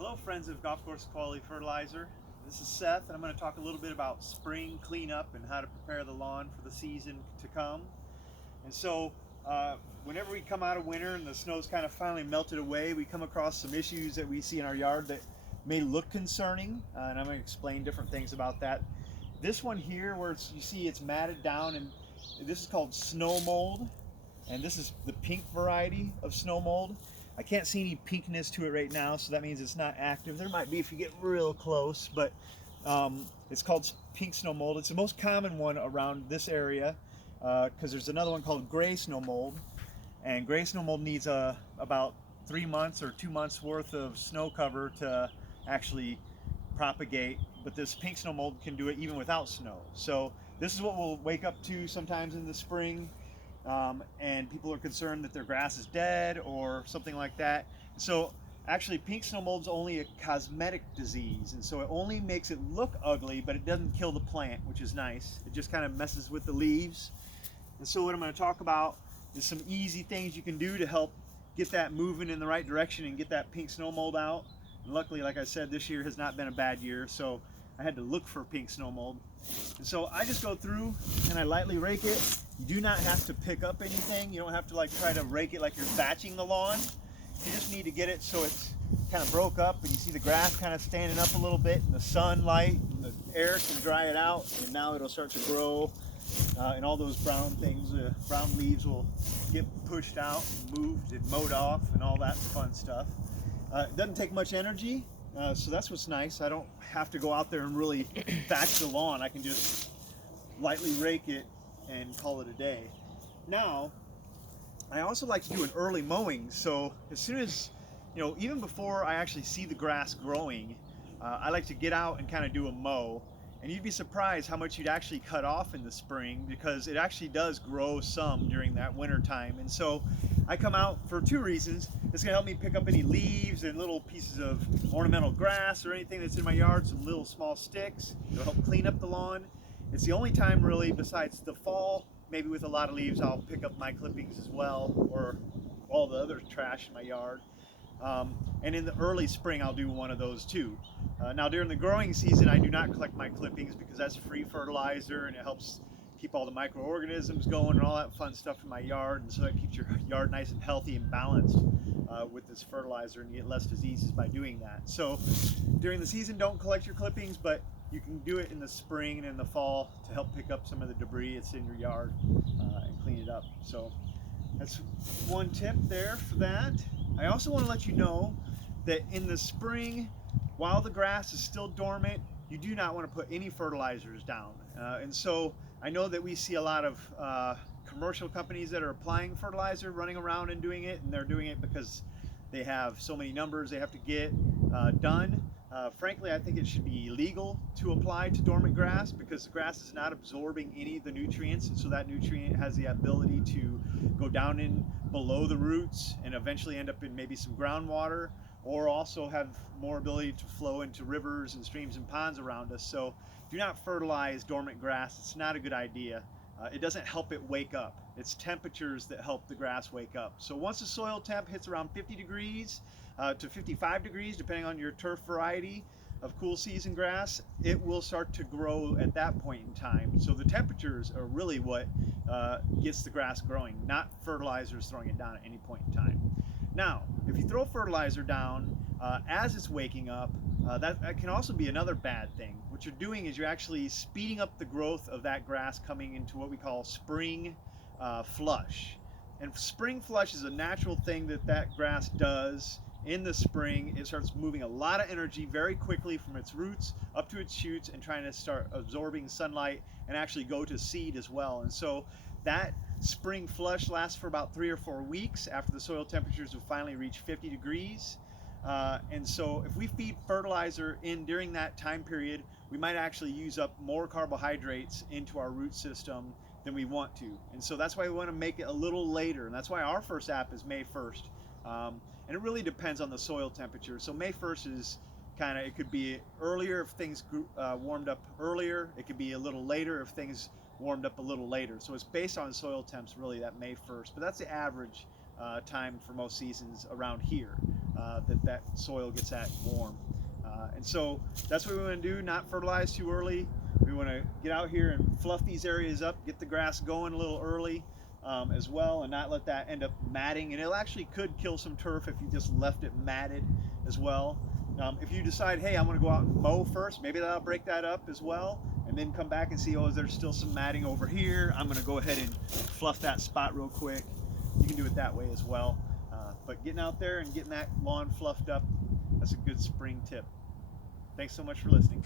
Hello friends of Golf Course Quality Fertilizer. This is Seth and I'm going to talk a little bit about spring cleanup and how to prepare the lawn for the season to come. And so whenever we come out of winter and the snow's kind of finally melted away, we come across some issues that we see in our yard that may look concerning, and I'm going to explain different things about that. This one here where you see it's matted down, and this is called snow mold, and this is the pink variety of snow mold. I can't see any pinkness to it right now, so that means it's not active. There might be if you get real close, but it's called pink snow mold. It's the most common one around this area because there's another one called gray snow mold, and gray snow mold needs about 3 months or 2 months worth of snow cover to actually propagate, but this pink snow mold can do it even without snow. So this is what we'll wake up to sometimes in the spring, and people are concerned that their grass is dead or something like that. So actually pink snow mold is only a cosmetic disease, and so it only makes it look ugly, but it doesn't kill the plant, which is nice. It just kind of messes with the leaves. And so what I'm going to talk about is some easy things you can do to help get that moving in the right direction and get that pink snow mold out. And luckily, like I said, this year has not been a bad year, so I had to look for pink snow mold. And so I just go through and I lightly rake it. You do not have to pick up anything. You don't have to like try to rake it like you're thatching the lawn. You just need to get it so it's kind of broke up and you see the grass kind of standing up a little bit, and the sunlight and the air can dry it out, and now it'll start to grow, and all those brown things, brown leaves will get pushed out and moved and mowed off and all that fun stuff. It doesn't take much energy, so that's what's nice. I don't have to go out there and really thatch the lawn. I can just lightly rake it and call it a day. Now, I also like to do an early mowing, so as soon as, even before I actually see the grass growing, I like to get out and kind of do a mow. And you'd be surprised how much you'd actually cut off in the spring, because it actually does grow some during that winter time. And so I come out for two reasons. It's gonna help me pick up any leaves and little pieces of ornamental grass or anything that's in my yard, some little small sticks. It'll help clean up the lawn. It's the only time really, besides the fall, maybe with a lot of leaves, I'll pick up my clippings as well, or all the other trash in my yard. And in the early spring, I'll do one of those too. Now during the growing season, I do not collect my clippings because that's free fertilizer and it helps keep all the microorganisms going and all that fun stuff in my yard. And so that keeps your yard nice and healthy and balanced with this fertilizer, and you get less diseases by doing that. So during the season, don't collect your clippings, but you can do it in the spring and in the fall to help pick up some of the debris that's in your yard and clean it up. So that's one tip there for that. I also want to let you know that in the spring, while the grass is still dormant, you do not want to put any fertilizers down. And so I know that we see a lot of commercial companies that are applying fertilizer, running around and doing it, and they're doing it because they have so many numbers they have to get done. Frankly, I think it should be illegal to apply to dormant grass, because the grass is not absorbing any of the nutrients, and so that nutrient has the ability to go down in below the roots and eventually end up in maybe some groundwater, or also have more ability to flow into rivers and streams and ponds around us. So do not fertilize dormant grass. It's not a good idea. It doesn't help it wake up. It's temperatures that help the grass wake up. So once the soil temp hits around 50 degrees to 55 degrees, depending on your turf variety of cool season grass, it will start to grow at that point in time. So the temperatures are really what gets the grass growing, not fertilizers throwing it down at any point in time. Now, if you throw fertilizer down as it's waking up, that can also be another bad thing. What you're doing is you're actually speeding up the growth of that grass coming into what we call spring flush. And spring flush is a natural thing that grass does in the spring. It starts moving a lot of energy very quickly from its roots up to its shoots and trying to start absorbing sunlight and actually go to seed as well. And so that spring flush lasts for about 3 or 4 weeks after the soil temperatures have finally reached 50 degrees. And so if we feed fertilizer in during that time period, we might actually use up more carbohydrates into our root system than we want to. And so that's why we want to make it a little later. And that's why our first app is May 1st. And it really depends on the soil temperature. So May 1st is it could be earlier if things warmed up earlier. It could be a little later if things warmed up a little later. So it's based on soil temps really, that May 1st. But that's the average time for most seasons around here. that soil gets that warm. And so that's what we want to do, not fertilize too early. We want to get out here and fluff these areas up, get the grass going a little early as well, and not let that end up matting. And it actually could kill some turf if you just left it matted as well. If you decide, hey, I'm going to go out and mow first, maybe that'll break that up as well, and then come back and see, oh, there's still some matting over here. I'm going to go ahead and fluff that spot real quick. You can do it that way as well. But getting out there and getting that lawn fluffed up, that's a good spring tip. Thanks so much for listening.